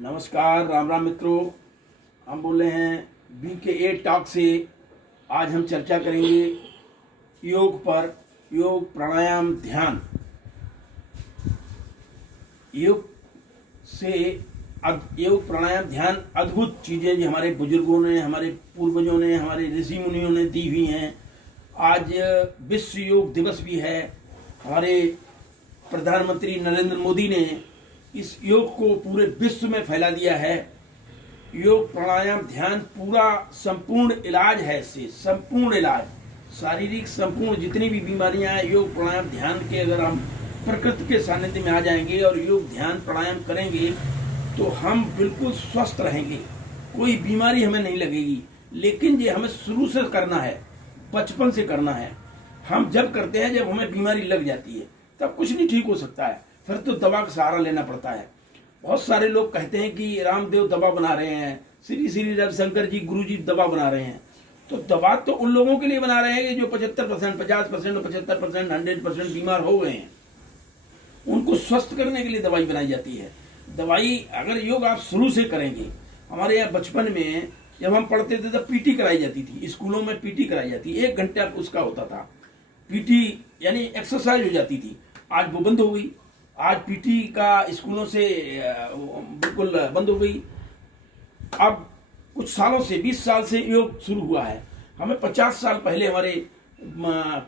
नमस्कार, राम राम मित्रों। हम बोल रहे हैं BK8 टॉक से। आज हम चर्चा करेंगे योग पर। योग, प्राणायाम, ध्यान। योग से योग, प्राणायाम, ध्यान अद्भुत चीज़ें जो हमारे बुजुर्गों ने, हमारे पूर्वजों ने, हमारे ऋषि मुनियों ने दी हुई हैं। आज विश्व योग दिवस भी है। हमारे प्रधानमंत्री नरेंद्र मोदी ने इस योग को पूरे विश्व में फैला दिया है। योग, प्राणायाम, ध्यान पूरा संपूर्ण इलाज है। इससे संपूर्ण इलाज, शारीरिक संपूर्ण जितनी भी बीमारियां हैं, योग, प्राणायाम, ध्यान के अगर हम प्रकृति के सानिध्य में आ जाएंगे और योग, ध्यान, प्राणायाम करेंगे तो हम बिल्कुल स्वस्थ रहेंगे। कोई बीमारी हमें नहीं लगेगी। लेकिन ये हमें शुरू से करना है, बचपन से करना है। हम जब करते हैं, जब हमें बीमारी लग जाती है, तब कुछ नहीं ठीक हो सकता है, फिर तो दवा का सहारा लेना पड़ता है। बहुत सारे लोग कहते हैं कि रामदेव दवा बना रहे हैं, श्री श्री रविशंकर जी, गुरु जी दवा बना रहे हैं। तो दवा तो उन लोगों के लिए बना रहे हैं जो 75%, 50%, 75%, 100% बीमार हो गए हैं। उनको स्वस्थ करने के लिए दवाई बनाई जाती है। दवाई अगर योग आप शुरू से करेंगे। हमारे यहाँ बचपन में जब हम पढ़ते थे तब पीटी कराई जाती थी, स्कूलों में पीटी कराई जाती, 1 घंटा उसका होता था। पीटी यानी एक्सरसाइज हो जाती थी। आज वो बंद हो गई। आज पीटी का स्कूलों से बिल्कुल बंद हो गई। अब कुछ सालों से, 20 साल से योग शुरू हुआ है। हमें 50 साल पहले हमारे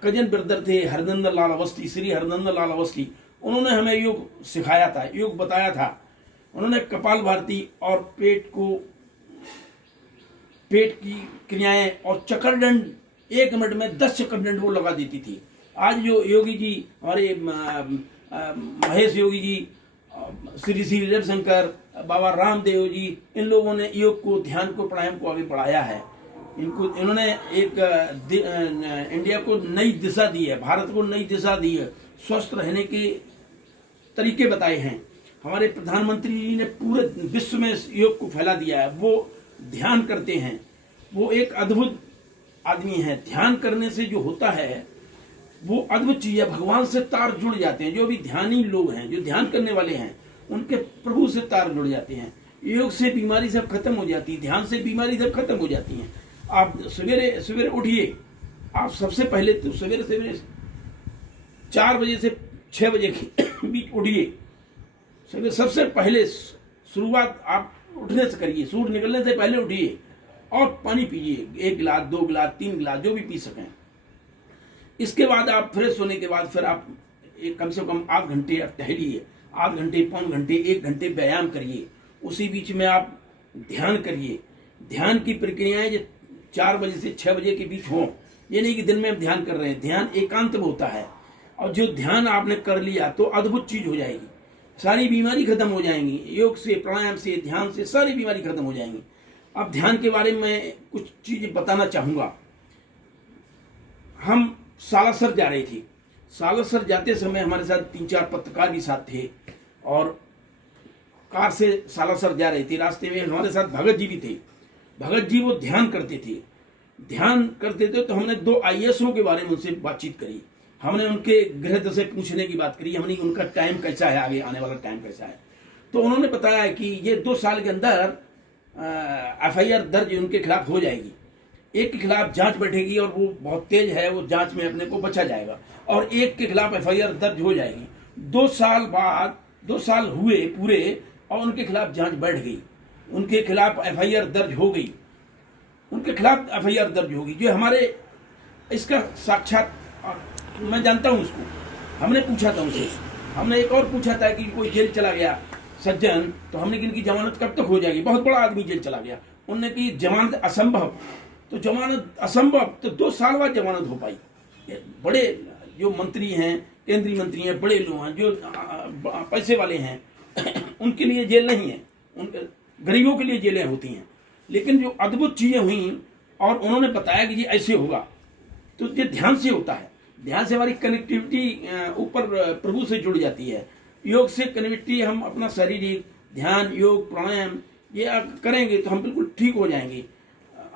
कजन ब्रदर थे, हरनंदन लाल अवस्थी, श्री हरनंदन लाल अवस्थी, उन्होंने हमें योग सिखाया था, योग बताया था। उन्होंने कपालभाति और पेट की क्रियाएं और चक्रदंड 1 मिनट में 10 चक्रदंड वो लगा देती थी। आज जो योगी जी, हमारे महेश योगी जी, श्री श्री रविशंकर, बाबा रामदेव जी, इन लोगों ने योग को, ध्यान को, प्राणायाम को आगे बढ़ाया है। इन्होंने एक इंडिया को नई दिशा दी है, भारत को नई दिशा दी है, स्वस्थ रहने के तरीके बताए हैं। हमारे प्रधानमंत्री जी ने पूरे विश्व में योग को फैला दिया है। वो ध्यान करते हैं। वो एक अद्भुत आदमी है। ध्यान करने से जो होता है वो अद्भुत चीज है। भगवान से तार जुड़ जाते हैं। जो भी ध्यानी लोग हैं, जो ध्यान करने वाले हैं, उनके प्रभु से तार जुड़ जाते हैं। योग से बीमारी सब खत्म हो जाती है, ध्यान से बीमारी सब खत्म हो जाती है। आप सवेरे सवेरे उठिए। आप सबसे पहले तो सवेरे सवेरे 4 बजे से 6 बजे के बीच उठिए। सवेरे सबसे पहले शुरुआत आप उठने से करिए। सूर्य निकलने से पहले उठिए और पानी पीजिए। 1 गिलास, 2 गिलास, 3 गिलास, जो भी पी सकें। इसके बाद आप फ्रेश होने के बाद फिर आप कम से कम 8 घंटे टहलिए। 8 घंटे, पौन घंटे, 1 घंटे व्यायाम करिए। उसी बीच में आप ध्यान करिए। ध्यान की प्रक्रियाएं जो 4 बजे से 6 बजे के बीच हों। ये नहीं कि दिन में हम ध्यान कर रहे हैं। ध्यान एकांत में होता है। और जो ध्यान आपने कर लिया तो अद्भुत चीज हो जाएगी। सारी बीमारी खत्म हो जाएंगी। योग से, प्राणायाम से, ध्यान से सारी बीमारी खत्म हो जाएंगी। अब ध्यान के बारे में कुछ चीजें बताना चाहूंगा। हम सालासर जा रहे थे। सालासर जाते समय हमारे साथ 3-4 पत्रकार भी साथ थे और कार से सालासर जा रहे थे। रास्ते में हमारे साथ भगत जी भी थे। भगत जी वो ध्यान करते थे। तो हमने 2 IASओं के बारे में उनसे बातचीत करी। हमने उनके गृह दशा पूछने की बात करी। हमने उनका टाइम कैसा है, आगे आने वाला टाइम कैसा है। तो उन्होंने बताया कि ये 2 साल के अंदर FIR दर्ज उनके खिलाफ हो जाएगी। एक के खिलाफ जांच बैठेगी और वो बहुत तेज है, वो जांच में अपने को बचा जाएगा, और एक के खिलाफ FIR दर्ज हो जाएगी। 2 साल बाद, 2 साल हुए पूरे और उनके खिलाफ जांच बैठ गई। उनके खिलाफ FIR दर्ज हो गई। उनके खिलाफ FIR दर्ज होगी। जो हमारे इसका साक्षात मैं जानता हूं उसको। हमने पूछा था उनसे। हमने एक और पूछा था कि कोई जेल चला गया सज्जन, तो हमने कि इनकी जमानत कब तक हो जाएगी। बहुत बड़ा आदमी जेल चला गया। उन्होंने की जमानत असंभव। तो जमानत असंभव, तो 2 साल बाद जमानत हो पाई। बड़े जो मंत्री हैं, केंद्रीय मंत्री हैं, बड़े लोग हैं, जो पैसे वाले हैं, उनके लिए जेल नहीं है। उनके गरीबों के लिए जेलें होती हैं। लेकिन जो अद्भुत चीजें हुई और उन्होंने बताया कि ये ऐसे होगा, तो ये ध्यान से होता है। ध्यान से हमारी कनेक्टिविटी ऊपर प्रभु से जुड़ जाती है। योग से कनेक्टिविटी, हम अपना शारीरिक ध्यान, योग, प्राणायाम ये करेंगे तो हम बिल्कुल ठीक हो जाएंगे।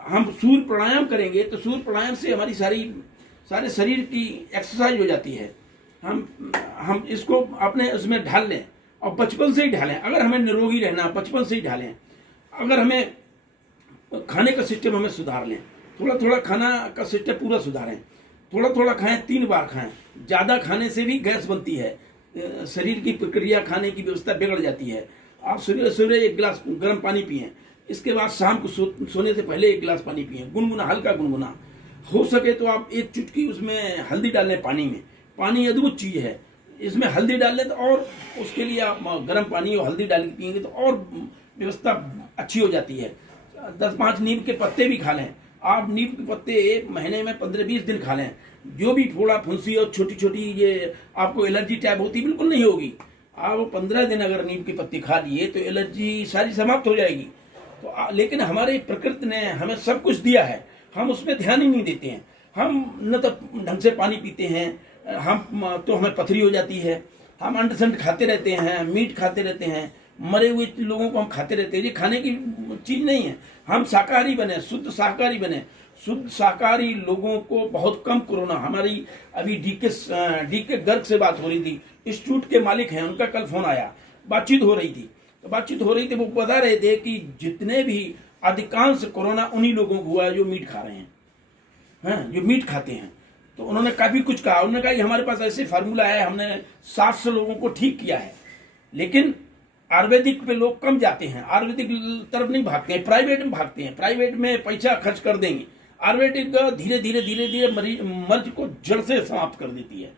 हम सूर्य प्राणायाम करेंगे तो सूर्य प्राणायाम से हमारी सारे शरीर की एक्सरसाइज हो जाती है। हम इसको अपने उसमें ढाल लें और बचपन से ही ढालें। अगर हमें निरोगी रहना बचपन से ही ढालें। अगर हमें खाने का सिस्टम हमें सुधार लें, थोड़ा थोड़ा खाना का सिस्टम पूरा सुधारें, थोड़ा थोड़ा खाएं, 3 बार खाएं। ज़्यादा खाने से भी गैस बनती है, शरीर की प्रक्रिया, खाने की व्यवस्था बिगड़ जाती है। आप सुबह सुबह 1 गिलास गर्म पानी पिएं, इसके बाद शाम को सोने से पहले 1 गिलास पानी पिएं, गुनगुना, हल्का गुनगुना। हो सके तो आप 1 चुटकी उसमें हल्दी डाल लें पानी में। पानी अद्भुत चीज़ है, इसमें हल्दी डाल लें तो और उसके लिए आप गर्म पानी और हल्दी डाल के पिएंगे तो और व्यवस्था अच्छी हो जाती है। 10-5 नीम के पत्ते भी खा लें आप। नीम के पत्ते महीने में 15-20 दिन खा लें। जो भी फोड़ा फुंसी और छोटी छोटी ये आपको एलर्जी टाइप होती बिल्कुल नहीं होगी। आप 15 दिन अगर नीम के पत्ते खा लिए तो एलर्जी सारी समाप्त हो जाएगी। तो लेकिन हमारे प्रकृति ने हमें सब कुछ दिया है, हम उसमें ध्यान ही नहीं देते हैं। हम न तो ढंग से पानी पीते हैं, हम तो हमें पथरी हो जाती है। हम अंड संड खाते रहते हैं, मीट खाते रहते हैं, मरे हुए लोगों को हम खाते रहते हैं। ये खाने की चीज नहीं है। हम शाकाहारी बने, शुद्ध शाकाहारी बने। शुद्ध शाकाहारी लोगों को बहुत कम कोरोना। हमारी अभी डीके गर्ग से बात हो रही थी, इंस्टीट्यूट के मालिक हैं, उनका कल फोन आया, बातचीत हो रही थी। वो बता रहे थे कि जितने भी अधिकांश कोरोना उन्हीं लोगों को हुआ है जो मीट खा रहे हैं, जो मीट खाते हैं। तो उन्होंने काफी कुछ कहा। उन्होंने कहा कि हमारे पास ऐसे फार्मूला है, हमने 700 लोगों को ठीक किया है। लेकिन आयुर्वेदिक पे लोग कम जाते हैं, आयुर्वेदिक तरफ नहीं भागते हैं, प्राइवेट में भागते हैं। प्राइवेट में पैसा खर्च कर देंगे। आयुर्वेदिक धीरे धीरे मर्ज को जड़ से समाप्त कर देती है।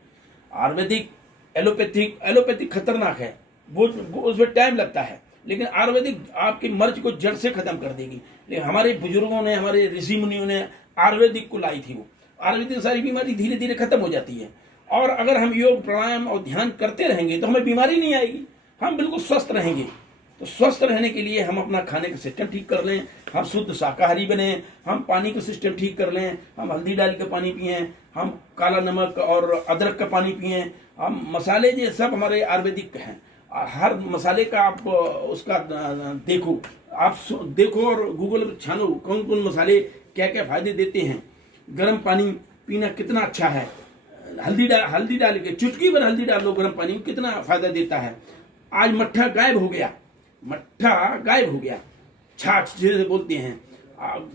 आयुर्वेदिक एलोपैथिक खतरनाक है, वो उसमें टाइम लगता है, लेकिन आयुर्वेदिक आपकी मर्ज को जड़ से खत्म कर देगी। लेकिन हमारे बुजुर्गों ने, हमारे ऋषि मुनियों ने आयुर्वेदिक को लाई थी। वो आयुर्वेदिक सारी बीमारी धीरे धीरे खत्म हो जाती है। और अगर हम योग प्राणायाम और ध्यान करते रहेंगे तो हमें बीमारी नहीं आएगी, हम बिल्कुल स्वस्थ रहेंगे। तो स्वस्थ रहने के लिए हम अपना खाने का सिस्टम ठीक कर लें, हम शुद्ध शाकाहारी बने, हम पानी का सिस्टम ठीक कर लें, हम हल्दी डाल के पानी पिएं, हम काला नमक और अदरक का पानी पिएं, हम मसाले ये सब हमारे आयुर्वेदिक हैं। हर मसाले का आप उसका देखो और गूगल पर छानो कौन कौन मसाले क्या क्या फायदे देते हैं। गर्म पानी पीना कितना अच्छा है, हल्दी डाल के चुटकी भर हल्दी डाल लो गर्म पानी में, कितना फायदा देता है। आज मट्ठा गायब हो गया, छाछ जिसे बोलते हैं।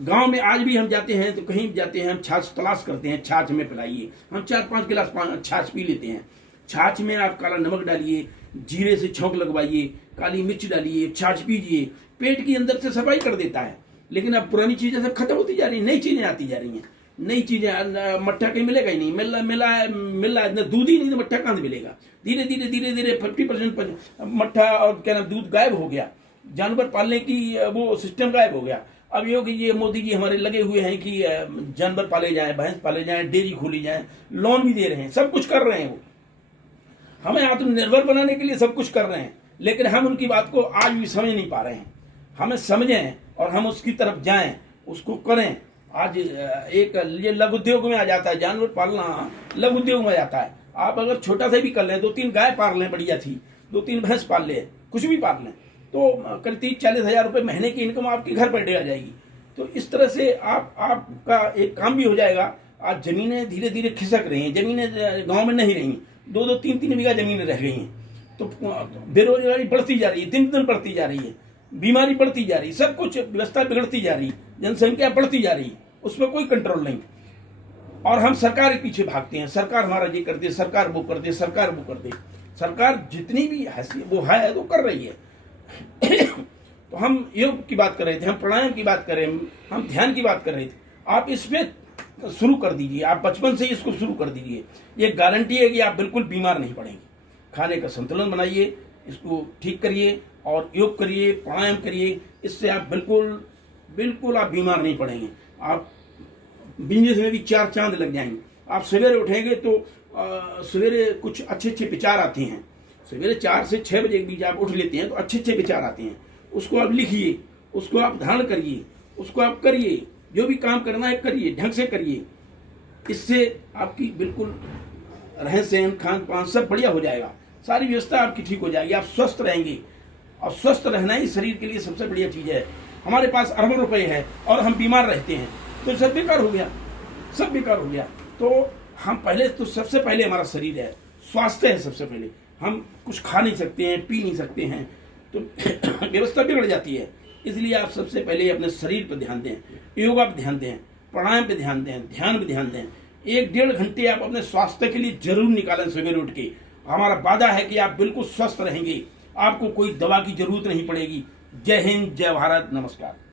गांव में आज भी हम जाते हैं तो कहीं भी जाते हैं, हम छाछ तलाश करते हैं, छाछ में पिलाइए। हम 4-5 गिलास छाछ पी लेते हैं। छाछ में आप काला नमक डालिए, जीरे से छौंक लगवाइए, काली मिर्च डालिए, छाछ पीजिए, पेट के अंदर से सफाई कर देता है। लेकिन अब पुरानी चीजें सब खत्म होती जा रही हैं, नई चीजें आती जा रही हैं। नई चीजें, मट्ठा कहीं मिलेगा ही नहीं, मिल रहा है दूध ही नहीं तो मट्ठा कहाँ से मिलेगा। धीरे धीरे 50% मट्ठा और क्या नाम दूध गायब हो गया। जानवर पालने की वो सिस्टम गायब हो गया। अब ये मोदी जी हमारे लगे हुए हैं कि जानवर पाले जाएं, भैंस पाले जाएं, डेयरी खोली जाए, लोन भी दे रहे हैं, सब कुछ कर रहे हैं। वो हमें आत्मनिर्भर बनाने के लिए सब कुछ कर रहे हैं, लेकिन हम उनकी बात को आज भी समझ नहीं पा रहे हैं। हमें समझें और हम उसकी तरफ जाएं, उसको करें। आज एक ये लघु उद्योग में आ जाता है, जानवर पालना लघु उद्योग में आ जाता है। आप अगर छोटा सा भी कर लें, 2-3 गाय पाल लें बढ़िया थी, 2-3 भैंस पाल लें, कुछ भी पाल लें, तो करीब 30-40 हजार रुपये महीने की इनकम आपके घर बैठे आ जाएगी। तो इस तरह से आपका एक काम भी हो जाएगा। आज जमीनें धीरे धीरे खिसक रही हैं, जमीनें गाँव में नहीं रही, 2-2, 3-3 बीघा जमीनें रह गई हैं। तो बेरोजगारी बढ़ती जा रही है, दिन दिन बढ़ती जा रही है, बीमारी बढ़ती जा रही है, सब कुछ व्यवस्था बिगड़ती जा रही है, जनसंख्या बढ़ती जा रही है, उसमें कोई कंट्रोल नहीं। और हम सरकार के पीछे भागते हैं, सरकार हमारा ये कर दे, सरकार वो कर दे, सरकार वो कर दे। सरकार जितनी भी वो है तो कर रही है। तो हम योग की बात कर रहे थे, हम प्राणायाम की बात कर रहे हैं, हम ध्यान की बात कर रहे थे। आप इसमें शुरू कर दीजिए, आप बचपन से इसको शुरू कर दीजिए। ये गारंटी है कि आप बिल्कुल बीमार नहीं पड़ेंगे। खाने का संतुलन बनाइए, इसको ठीक करिए और योग करिए, प्राणायाम करिए। इससे आप बिल्कुल आप बीमार नहीं पड़ेंगे। आप बिजनेस में भी 4 चांद लग जाएंगे। आप सवेरे उठेंगे तो सवेरे कुछ अच्छे विचार आते हैं। सवेरे 4 से 6 बजे के बीच आप उठ लेते हैं तो अच्छे विचार आते हैं। उसको आप लिखिए, उसको आप धारण करिए, उसको आप करिए। जो भी काम करना है करिए, ढंग से करिए। इससे आपकी बिल्कुल रहन सहन, खान पान सब बढ़िया हो जाएगा, सारी व्यवस्था आपकी ठीक हो जाएगी, आप स्वस्थ रहेंगे। और स्वस्थ रहना ही शरीर के लिए सबसे बढ़िया चीज है। हमारे पास अरबों रुपए है और हम बीमार रहते हैं तो सब बेकार हो गया, सब बेकार हो गया। तो हम सबसे पहले हमारा शरीर है, स्वास्थ्य है सबसे पहले। हम कुछ खा नहीं सकते हैं, पी नहीं सकते हैं, तो व्यवस्था बिगड़ जाती है। इसलिए आप सबसे पहले अपने शरीर पर ध्यान दें, योगा पर ध्यान दें, प्राणायाम पे ध्यान दें, ध्यान पे ध्यान दें। 1-1.5 घंटे आप अपने स्वास्थ्य के लिए जरूर निकालें सवेरे उठ के। हमारा वादा है कि आप बिल्कुल स्वस्थ रहेंगे, आपको कोई दवा की जरूरत नहीं पड़ेगी। जय हिंद, जय भारत, नमस्कार।